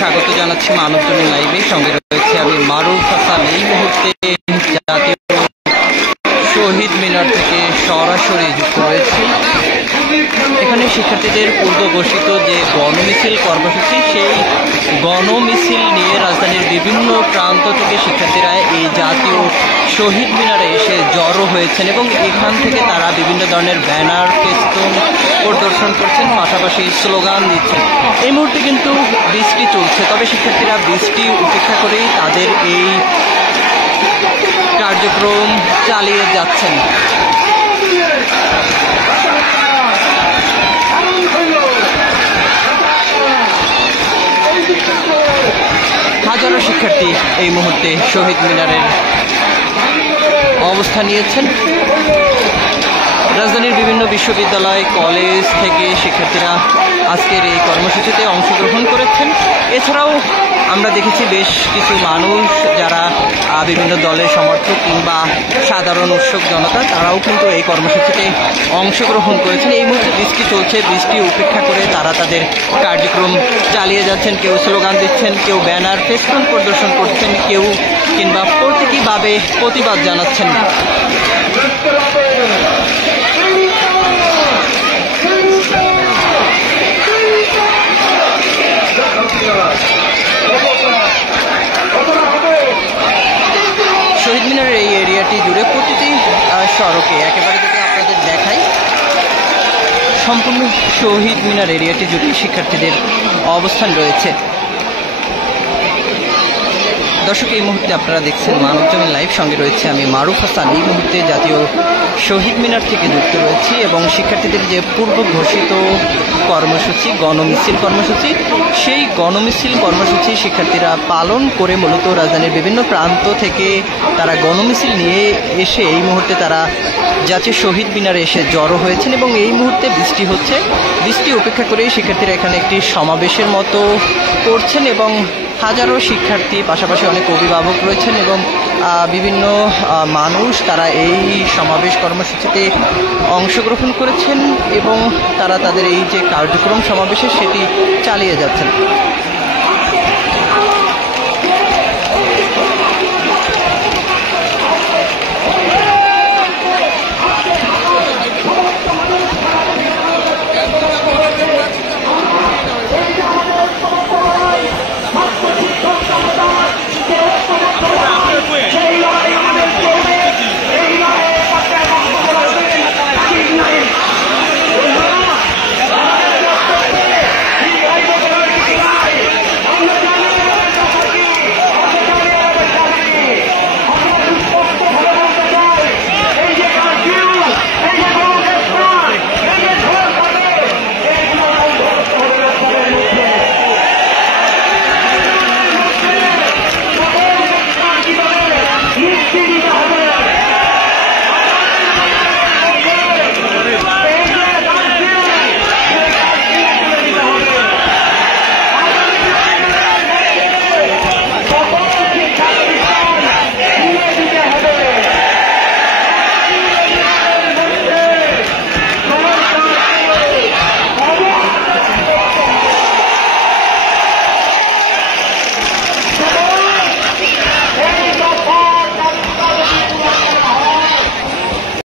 স্বাগত জানাচ্ছি মানবজমিন লাইভে। সঙ্গে রয়েছে আমি মারুফ হাসান। এই মুহূর্তে জাতীয় শহীদ মিনার থেকে সরাসরি যুক্ত রয়েছি। এখানে শিক্ষার্থীদের পূর্ব ঘোষিত যে গণমিছিল কর্মসূচি, সেই গণমিছিল নিয়ে রাজধানীর বিভিন্ন প্রান্ত থেকে শিক্ষার্থীরা এই জাতীয় শহীদ মিনারে এসে জড়ো হয়েছেন এবং এখান থেকে তারা বিভিন্ন ধরনের ব্যানার, ফেস্টুন প্রদর্শন করছেন, পাশাপাশি স্লোগান দিচ্ছেন। এই মুহূর্তে কিন্তু বৃষ্টি চলছে, তবে শিক্ষার্থীরা বৃষ্টি উপেক্ষা করেই তাদের এই কার্যক্রম চালিয়ে যাচ্ছেন। হাজারো শিক্ষার্থী এই মুহূর্তে শহীদ মিনারের অবস্থান নিয়েছেন। রাজধানীর বিভিন্ন বিশ্ববিদ্যালয়, কলেজ থেকে শিক্ষার্থীরা আজকের এই কর্মসূচিতে অংশগ্রহণ করেছেন। এছাড়াও আমরা দেখেছি বেশ কিছু মানুষ যারা বিভিন্ন দলের সমর্থক কিংবা সাধারণ উৎসুক জনতা, তারাও কিন্তু এই কর্মসূচিতে অংশগ্রহণ করেছেন। এই মুহূর্তে বৃষ্টি চলছে, বৃষ্টি উপেক্ষা করে তারা তাদের কার্যক্রম চালিয়ে যাচ্ছেন। কেউ স্লোগান দিচ্ছেন, কেউ ব্যানার, ফেস্টুন প্রদর্শন করছেন, কেউ কিংবা প্রতীকীভাবে প্রতিবাদ জানাচ্ছেন। শহীদ মিনারের এই এরিয়াটি জুড়ে প্রতিটি সড়কে একেবারে যদি আপনাদের দেখাই, সম্পূর্ণ শহীদ মিনার এরিয়াটি জুড়ে শিক্ষার্থীদের অবস্থান রয়েছে। দর্শক, এই মুহূর্তে আপনারা দেখছেন মানবজমিন লাইভ। সঙ্গে রয়েছে আমি মারুফ হাসান। এই মুহূর্তে জাতীয় শহীদ মিনার থেকে যুক্ত রয়েছি এবং শিক্ষার্থীদের যে পূর্ব ঘোষিত কর্মসূচি, গণমিছিল কর্মসূচি, সেই গণমিছিল কর্মসূচি শিক্ষার্থীরা পালন করে মূলত রাজধানীর বিভিন্ন প্রান্ত থেকে তারা গণমিছিল নিয়ে এসে এই মুহূর্তে তারা জাতীয় শহীদ মিনারে এসে জড়ো হয়েছেন এবং এই মুহূর্তে বৃষ্টি হচ্ছে। বৃষ্টি উপেক্ষা করে শিক্ষার্থীরা এখানে একটি সমাবেশের মতো করছেন এবং হাজারো শিক্ষার্থী, পাশাপাশি অনেক অভিভাবক রয়েছেন এবং বিভিন্ন মানুষ তারা এই সমাবেশ কর্মসূচিতে অংশগ্রহণ করেছেন এবং তারা তাদের এই যে কার্যক্রম সমাবেশে সেটি চালিয়ে যাচ্ছেন।